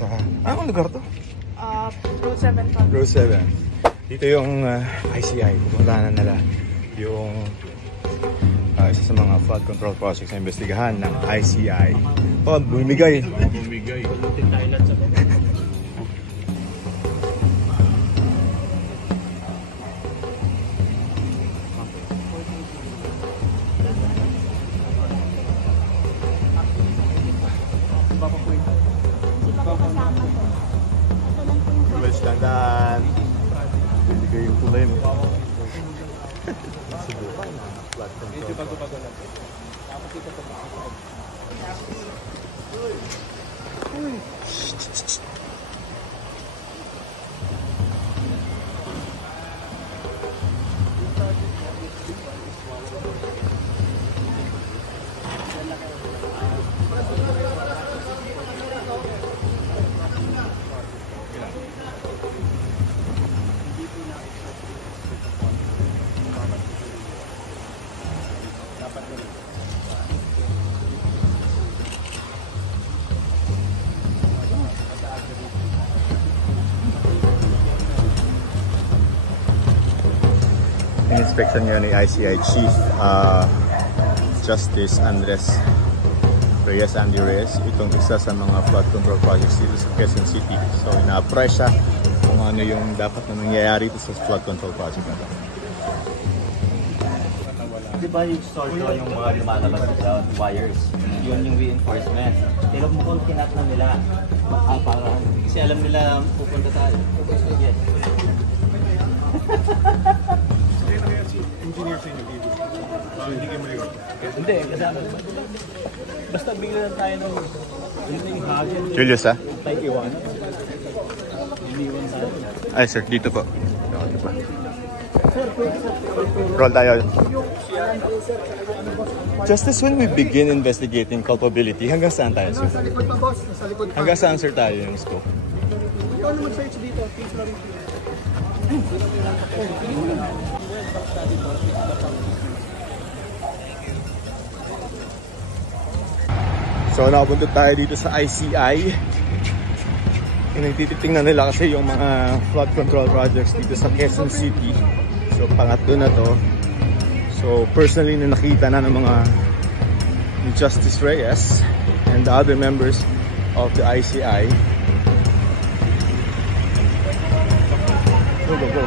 sa... Anong lugar to? Road 7 pa. Road 7. Dito yung ICI. Pupuntahan na nila yung isa sa mga flood control projects na investigahan ng ICI. Oh, bumigay. Bumigay. Thailand sa Standaan. Bibigay yung tulay mo. Subukan na. Flood control. bago-bago lang. Tapos dito pa. In-inspection ngayon ni ICI Chief Justice Andres Reyes, Andy Reyes, itong isa sa mga flood control projects dito sa Quezon City. So ina-apprise siya kung ano yung dapat na nangyayari dito sa flood control project na ito. Di ba yung store ko, yung mga lumalabas sa ground wires, yun yung reinforcement. Pero mukhang kinat na nila. Para, kasi alam nila pupunta tayo. Yes. Engineer sa inyo, David. Hindi kayo maligot. Hindi, kasi basta bigla lang tayo ng hagin. Julius, ha? Tayo iwan. Iniwan tayo. Ay, sir, dito po. Dito pa. Roll tayo. Justice, when we begin investigating culpability, hanggang saan tayo, sir? Nasa likod pa, boss. Nasa likod pa. Hanggang saan, sir, tayo yung scope? Ikaw na mag-search dito. Case na rin. So, nakapunta tayo dito sa ICI. Tinititingnan nila kasi yung mga flood control projects dito sa Quezon City. So, pangatlo na to. So, personally na nakita na ng mga ni Justice Reyes and the other members of the ICI. Go, go, go.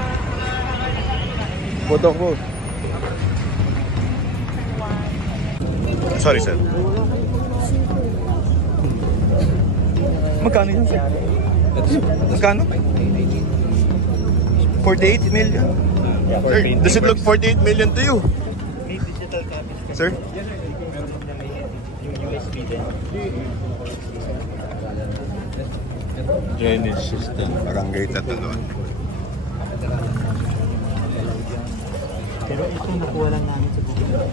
Photo ko. Sorry, sir. Magkano yun, sir? Magkano? 48 million? Sir, does it look 48 million to you? May digital copies. Sir? Yung USB din. Drainage system, Barangay Tatalon. Pero ito nakuha lang namin sa Google.